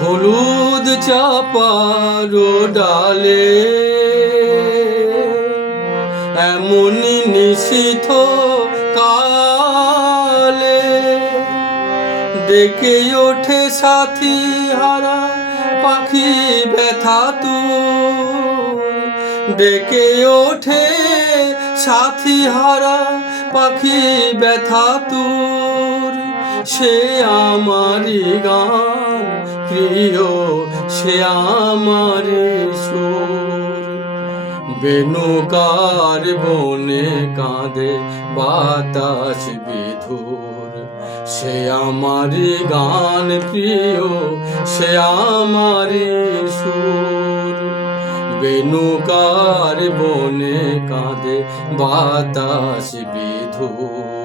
হলুদ চাপার ডালে এমনি নিশীথ কালে ডেকে ওঠে সাথী হারা পাখি ব্যথা তোর, ডেকে ওঠে সাথী হারা পাখি ব্যথা তোর। সে আমারি গান প্রিয়, সে আমারি সুর। বেণুকার বনে কাঁদে বাতাস বিধুর, সে আমারি গান প্রিয়, সে আমারি সুর। বেণুকার বনে কাঁদে বাতাস বিধুর।